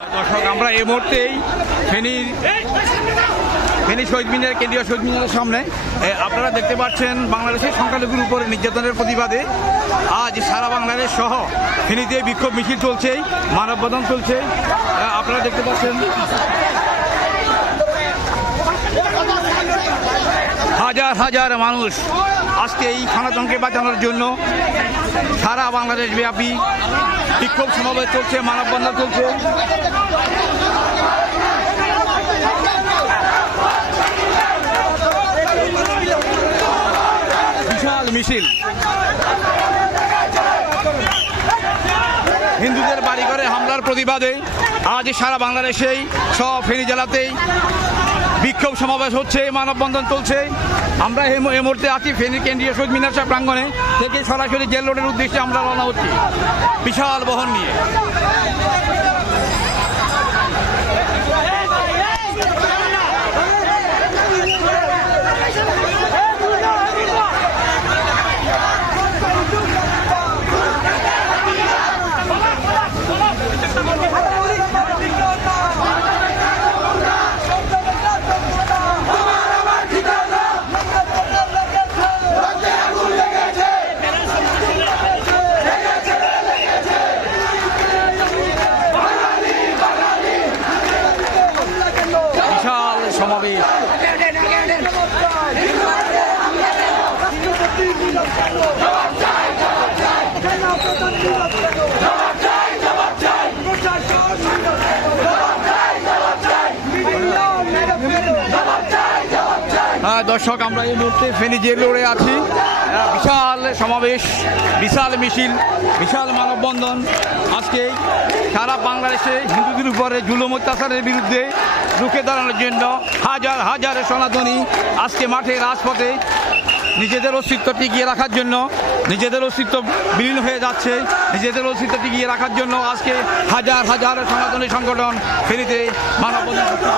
দর্শক, আমরা এই মুহূর্তেই ফেনী শহীদ মিনার, কেন্দ্রীয় শহীদ মিনারের সামনে আপনারা দেখতে পাচ্ছেন বাংলাদেশের সংখ্যালঘুর উপরে নির্যাতনের প্রতিবাদে আজ সারা বাংলাদেশ সহ ফেনীতে বিক্ষোভ মিছিল চলছে, মানববন্ধন চলছে। আপনারা দেখতে পাচ্ছেন হাজার হাজার মানুষ আজকে এই সনাতনকে বাঁচানোর জন্য সারা বাংলাদেশ ব্যাপী বিক্ষোভ সমাবেশ চলছে, মানববন্ধন চলছে। বিশাল মিছিল হিন্দুদের বাড়িঘরে হামলার প্রতিবাদে আজ সারা বাংলাদেশেই সব ফেনী জেলাতেই বিক্ষোভ সমাবেশ হচ্ছে, মানববন্ধন চলছে। আমরা এই মুহূর্তে আছি ফেনী কেন্দ্রীয় শহীদ মিনার প্রাঙ্গণে থেকে সরাসরি জেল রোডের উদ্দেশ্যে আমরা রওনা হচ্ছি বিশাল বহন নিয়ে। সমাবেশ দর্শক, আমরা এই মুহূর্তে ফেনী জেল রোডে আছি। বিশাল সমাবেশ, বিশাল মিছিল, বিশাল মানববন্ধন। আজকে সারা বাংলাদেশে হিন্দুদের উপরে জুলুম অত্যাচারের বিরুদ্ধে রুখে দাঁড়ানোর জন্য হাজার হাজার সনাতনী আজকে মাঠে রাজপথে নিজেদের অস্তিত্ব টিকিয়ে রাখার জন্য, নিজেদের অস্তিত্ব বিলীন হয়ে যাচ্ছে, নিজেদের অস্তিত্ব টিকিয়ে রাখার জন্য আজকে হাজার হাজার সনাতনী সংগঠন ফেনীতে মানববন্ধন করছে।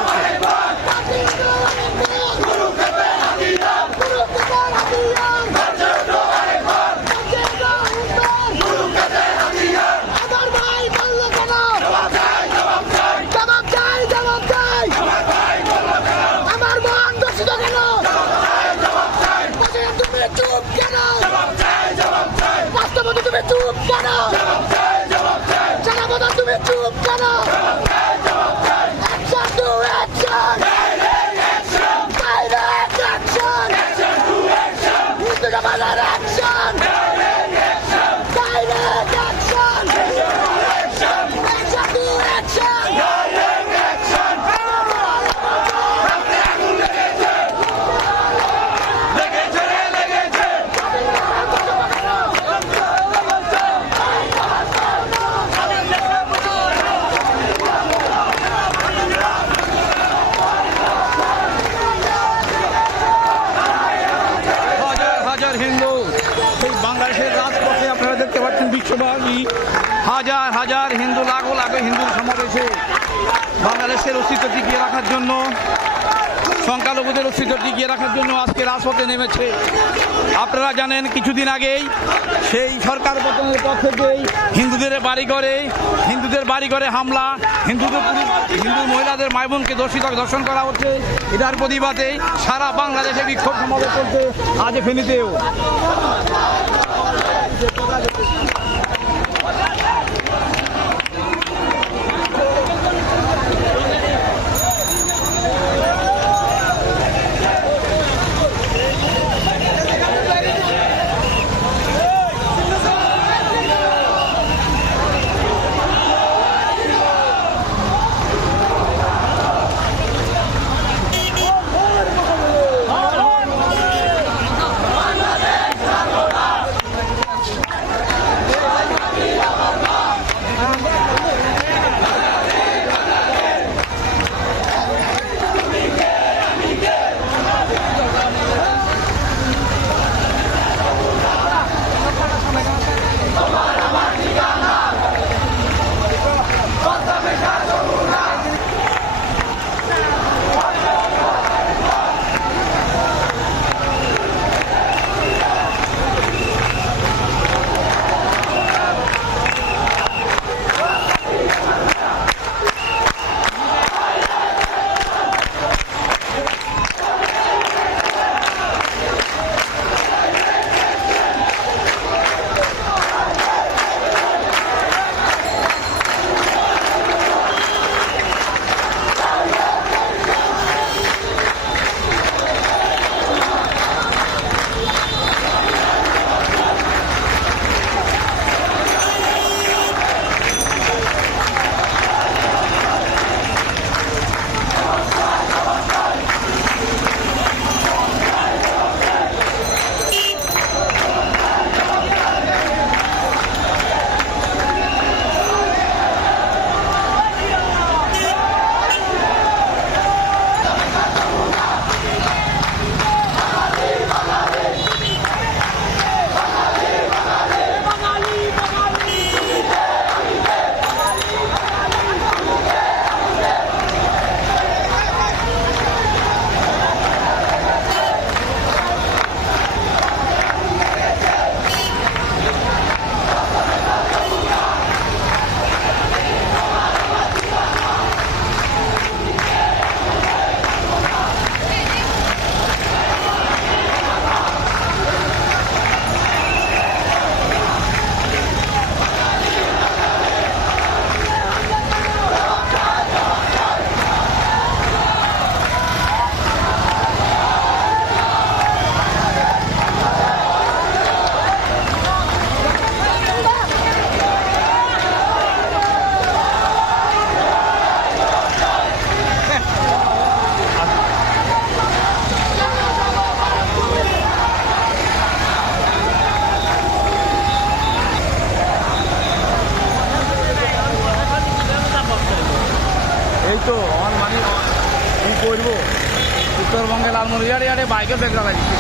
বাংলাদেশের রাজপথে আপনারা দেখতে পাচ্ছেন বিশ্বব্যাপী হাজার হাজার হিন্দু, লাখো লাখো হিন্দুর সমাবেশে বাংলাদেশের অস্তিত্ব টিকিয়ে রাখার জন্য, সংখ্যালঘুদের অস্তিত্ব টিকিয়ে রাখার জন্য আজকে রাজপথে নেমেছে। আপনারা জানেন কিছুদিন আগেই সেই সরকার পতনের পর থেকেই হিন্দুদের বাড়িঘরে হামলা, হিন্দু মহিলাদের মাই বোনকে ধর্ষণ করা হচ্ছে। এটার প্রতিবাদে সারা বাংলাদেশে বিক্ষোভ সমাবেশ চলছে, আজ ফেনীতেও। এই তো আমার মানে কি করবো উত্তরবঙ্গে লালমনিরহাটে বাইকের ব্যাগ লাগাইছি